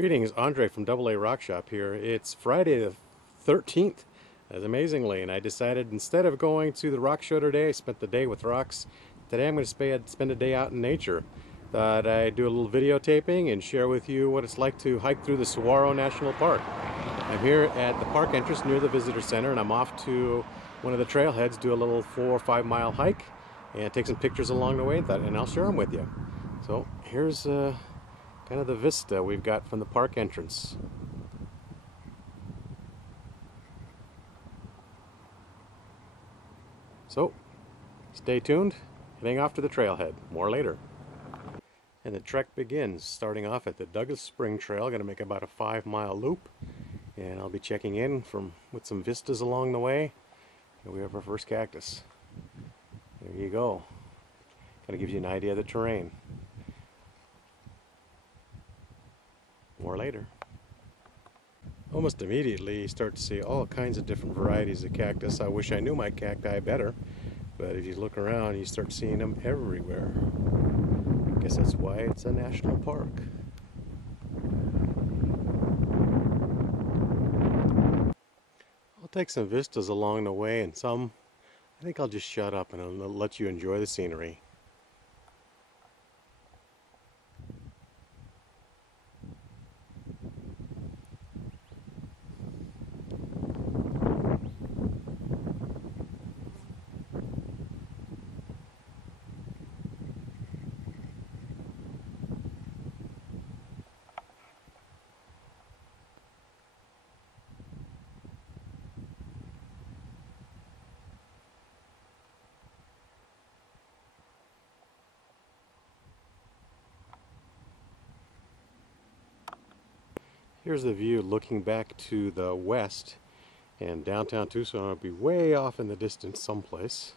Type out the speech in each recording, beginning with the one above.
Greetings, Andre from AA Rock Shop here. It's Friday the 13th, as amazingly, and I decided instead of going to the rock show today, I spent the day with rocks. Today I'm going to spend a day out in nature. Thought I'd do a little videotaping and share with you what it's like to hike through the Saguaro National Park. I'm here at the park entrance near the visitor center, and I'm off to one of the trailheads, do a little 4 or 5 mile hike, and take some pictures along the way, and I'll share them with you. So here's kind of the vista we've got from the park entrance. So, stay tuned. Heading off to the trailhead. More later. And the trek begins, starting off at the Douglas Spring Trail. Going to make about a 5 mile loop, and I'll be checking in with some vistas along the way. Here we have our first cactus. There you go. Kind of gives you an idea of the terrain. More later. Almost immediately you start to see all kinds of different varieties of cactus. I wish I knew my cacti better, but if you look around you start seeing them everywhere. I guess that's why it's a national park. I'll take some vistas along the way, and some I think I'll just shut up and I'll let you enjoy the scenery. Here's the view looking back to the west, and downtown Tucson will be way off in the distance someplace.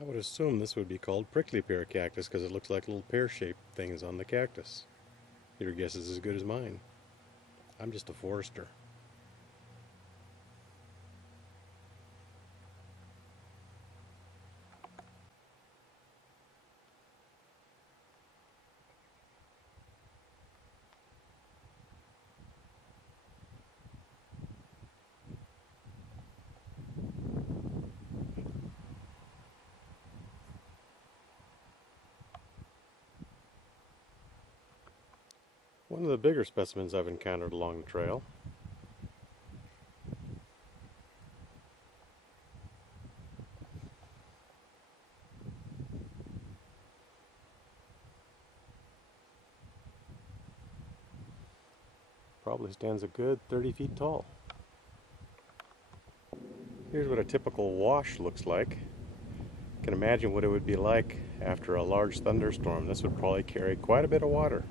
I would assume this would be called prickly pear cactus because it looks like little pear-shaped things on the cactus. Your guess is as good as mine. I'm just a forester. One of the bigger specimens I've encountered along the trail. Probably stands a good 30 feet tall. Here's what a typical wash looks like. You can imagine what it would be like after a large thunderstorm. This would probably carry quite a bit of water.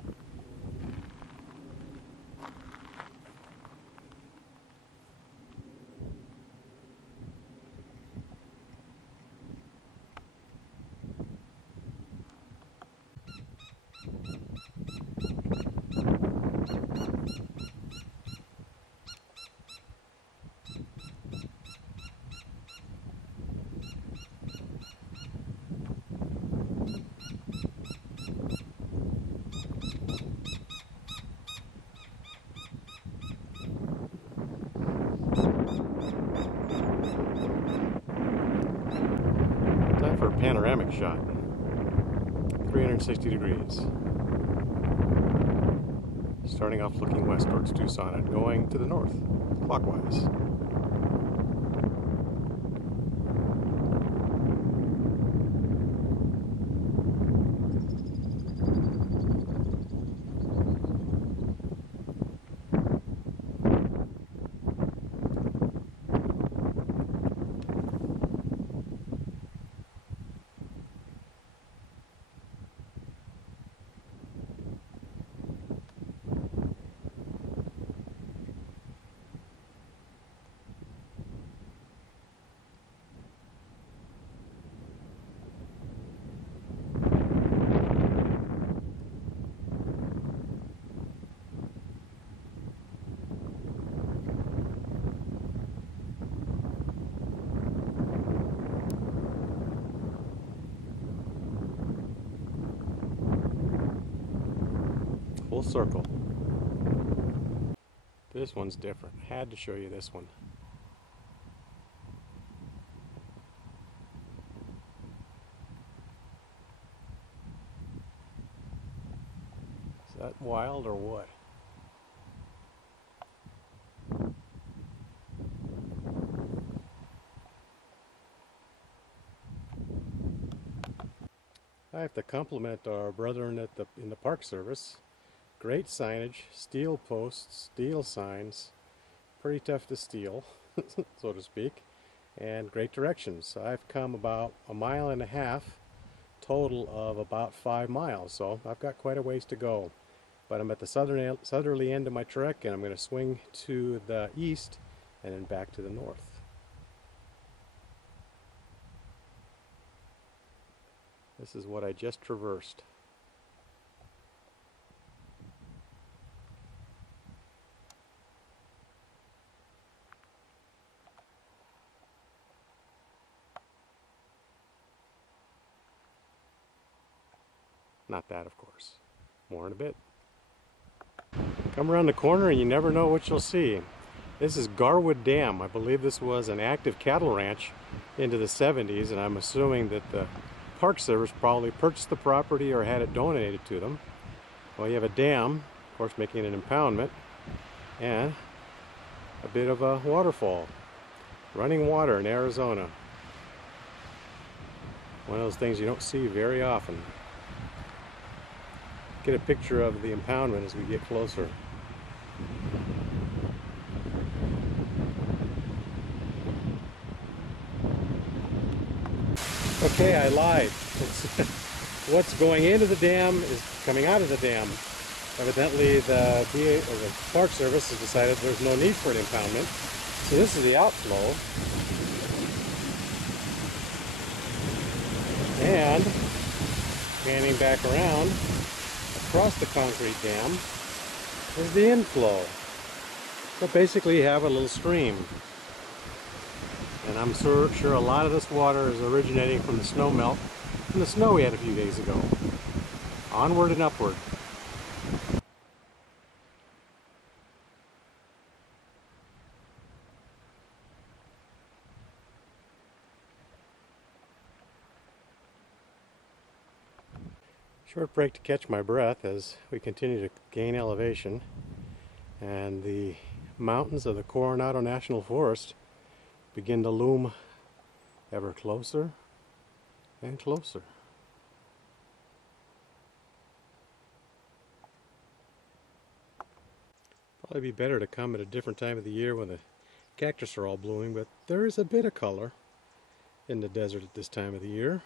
Time for a panoramic shot. 360 degrees. Starting off looking west towards Tucson and going to the north, clockwise. Full circle. This one's different. Had to show you this one. Is that wild or what? I have to compliment our brethren in the Park Service. Great signage, steel posts, steel signs, pretty tough to steal, so to speak, and great directions. I've come about 1.5 miles, total of about 5 miles, so I've got quite a ways to go. But I'm at the southerly end of my trek, and I'm going to swing to the east and then back to the north. This is what I just traversed. Not that, of course. More in a bit. Come around the corner and you never know what you'll see. This is Garwood Dam. I believe this was an active cattle ranch into the 70s, and I'm assuming that the Park Service probably purchased the property or had it donated to them. Well, you have a dam, of course, making an impoundment, and a bit of a waterfall. Running water in Arizona. One of those things you don't see very often. Get a picture of the impoundment as we get closer. Okay, I lied. What's going into the dam is coming out of the dam. Evidently, the Park Service has decided there's no need for an impoundment. So this is the outflow. And panning back around, across the concrete dam is the inflow. So basically you have a little stream. And I'm sure a lot of this water is originating from the snow melt, from the snow we had a few days ago. Onward and upward. Short break to catch my breath as we continue to gain elevation, and the mountains of the Coronado National Forest begin to loom ever closer and closer. Probably be better to come at a different time of the year when the cactus are all blooming, but there is a bit of color in the desert at this time of the year.